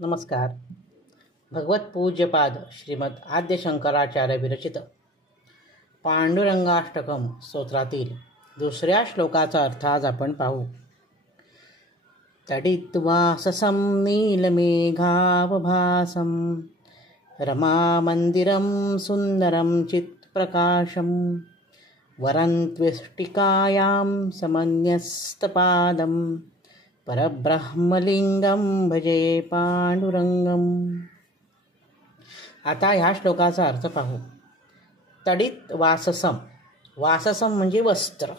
नमस्कार. भगवत पूज्यपाद श्रीमद आद्य शंकराचार्य विरचित पांडुरंगाष्टकम स्तोत्रातील दुसऱ्या श्लोकाचा अर्थ आज आपण पाहू. तडित्वाससं नीलमेघावभासं रमामन्दिरं सुन्दरं चित्प्रकाशं वरन्त्विष्टिकायां समन्यस्तपादं परब्रह्मलिंगम भजे पांडुरंगम. आता ह्या श्लोकाचा अर्थ पाहू. तडित वाससम. वाससम म्हणजे वस्त्र.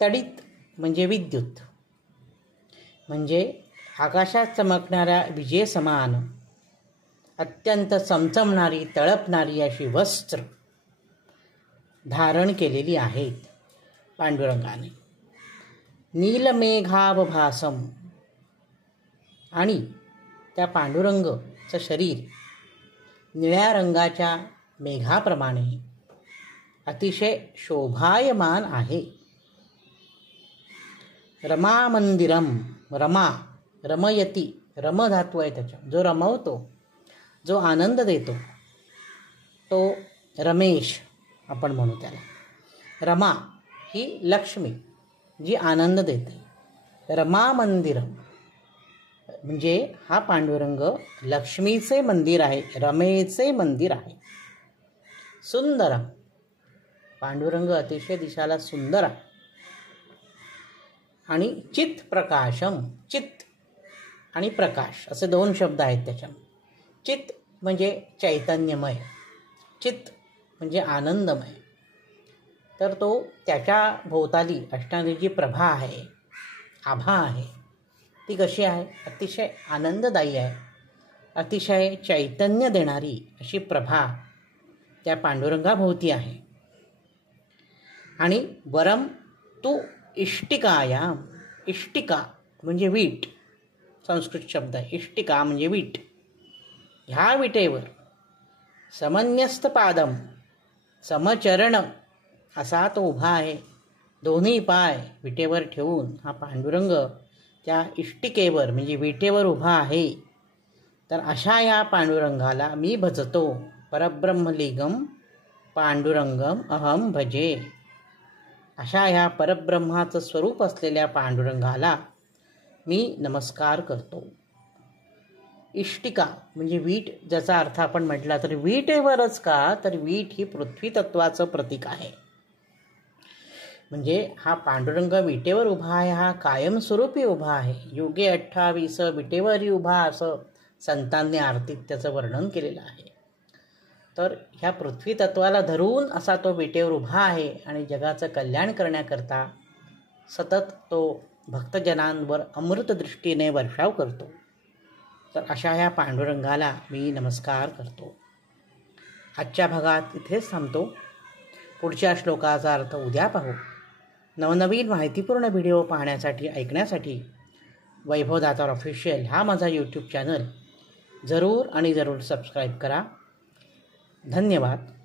तडित म्हणजे विद्युत, म्हणजे आकाशात चमकणाऱ्या विजेसमान अत्यंत चमचमणारी तळपणारी अशी वस्त्र धारण केलेली आहेत पांडुरंगाने. नीलमेघावभासम, आणि त्या पांडुरंगाचं शरीर निळ्या रंगाच्या मेघाप्रमाणे अतिशय शोभायमान आहे. रमामंदिरम. रमा, रमयती, रम धातू आहे त्याच्या, जो रमवतो, जो आनंद देतो, तो रमेश आपण म्हणू त्याला. रमा ही लक्ष्मी जी आनंद देते. रमा मंदिरम म्हणजे हा पांडुरंग लक्ष्मीचे मंदिर आहे, रमेचे मंदिर आहे. सुंदरम, पांडुरंग अतिशय दिसायला सुंदर आहे. आणि चित प्रकाशम. चित आणि प्रकाश असे दोन शब्द आहेत त्याच्या. चित म्हणजे चैतन्यमय, चित म्हणजे आनंदमय. तर तो त्याच्या भोवताली असणारी जी प्रभा आहे, आभा आहे, ती कशी आहे? अतिशय आनंददायी आहे. अतिशय चैतन्य देणारी अशी प्रभा त्या पांडुरंगाभोवती आहे. आणि वरम तू इष्टिकायाम. इष्टिका म्हणजे वीट, संस्कृत शब्द आहे. इष्टिका म्हणजे वीट. ह्या विटेवर समन्यस्त पादम, समचरण असा तो उभा आहे. दोन्ही पाय विटेवर ठेवून हा पांडुरंग त्या इष्टिकेवर म्हणजे विटेवर उभा आहे. तर अशा या पांडुरंगाला मी भजतो. परब्रह्मलिंगम पांडुरंगम अहम भजे. अशा ह्या परब्रह्माचं स्वरूप असलेल्या पांडुरंगाला मी नमस्कार करतो. इष्टिका म्हणजे वीट, ज्याचा अर्थ आपण म्हटला तर वीटेवरच का, तर वीट ही पृथ्वी तत्वाचं प्रतीक आहे. म्हणजे हा पांडुरंग विटेवर उभा आहे, हा कायमस्वरूपी उभा आहे. युगे 28 विटेवरी उभा, असं संतांनी आरतीत त्याचं वर्णन केलेलं आहे. तर ह्या पृथ्वी तत्वाला धरून असा तो विटेवर उभा आहे आणि जगाचं कल्याण करण्याकरता सतत तो भक्तजनांवर अमृत दृष्टीने वर्षाव करतो. तर अशा ह्या पांडुरंगाला मी नमस्कार करतो. आजच्या भागात इथेच थांबतो. पुढच्या श्लोकाचा अर्थ उद्या पाहू. नवनवीन माहितीपूर्ण व्हिडिओ पाहण्यासाठी, ऐकण्यासाठी वैभव दातार ऑफिशियल हा माझा यूट्यूब चॅनल जरूर आणि जरूर सबस्क्राईब करा. धन्यवाद.